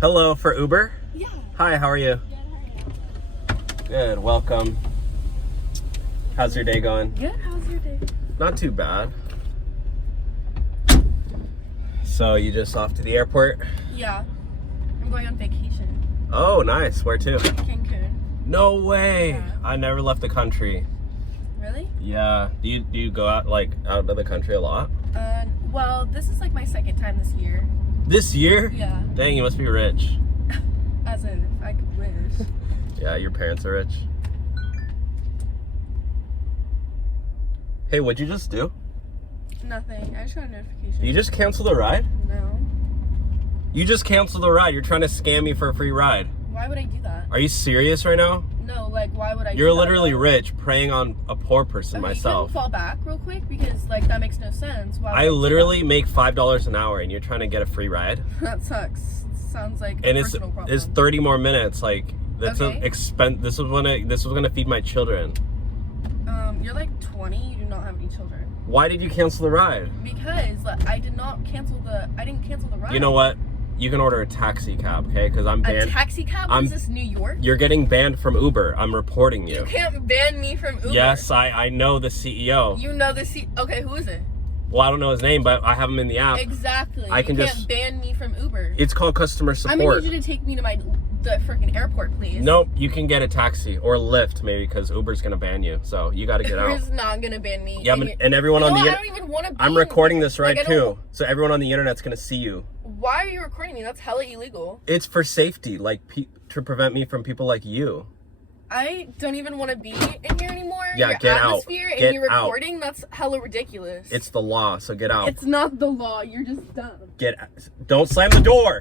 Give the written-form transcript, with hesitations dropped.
Hello, for Uber? Yeah. Hi, how are you? Good, how are you? Good, welcome. How's your day going? Good, how's your day? Not too bad. So, you just off to the airport? Yeah. I'm going on vacation. Oh, nice. Where to? Cancun. No way! Yeah. I never left the country. Really? Yeah. Do you go out of the country a lot? Well, this is like my second time this year. This year? Yeah. Dang, you must be rich. As in, if I could wish. Yeah, your parents are rich. Hey, what'd you just do? Nothing. I just got a notification. You just canceled the ride? No. You just canceled the ride. You're trying to scam me for a free ride. Why would I do that? Are you serious right now? No, like, why would I do You're that? literally rich, preying on a poor person Okay, myself. You can fall back real quick because, like, that makes no sense. Why would I do literally make $5 an hour and you're trying to get a free ride? that? That sucks. Sounds like And a it's personal problem. 30 more minutes. Like, that's Okay. an expense. This was gonna feed my children. You're like 20. You do not have any children. Why did you cancel the ride? Because I didn't cancel the ride. You know what? You can order a taxi cab, okay? Because I'm banned. A taxi cab? Is this New York? You're getting banned from Uber. I'm reporting you. You can't ban me from Uber. Yes, I know the CEO. You know the Okay, who is it? Well, I don't know his name, but I have him in the app. Exactly. I can you just- can't ban me from Uber. It's called customer I'm support. gonna need you to take me to the freaking airport, please. Nope, you can get a taxi or Lyft maybe because Uber's gonna ban you. So you got to get out. Uber's not gonna ban me. Yeah, and everyone on the I don't even want to. I'm recording this right like, too, so everyone on the internet's gonna see you. Why are you recording me? That's hella illegal. It's for safety, like to prevent me from people like you. I don't even want to be in here anymore. Yeah, your get out. atmosphere and Get you're out. recording, that's hella ridiculous. It's the law, so get out. It's not the law. You're just dumb. Don't slam the door.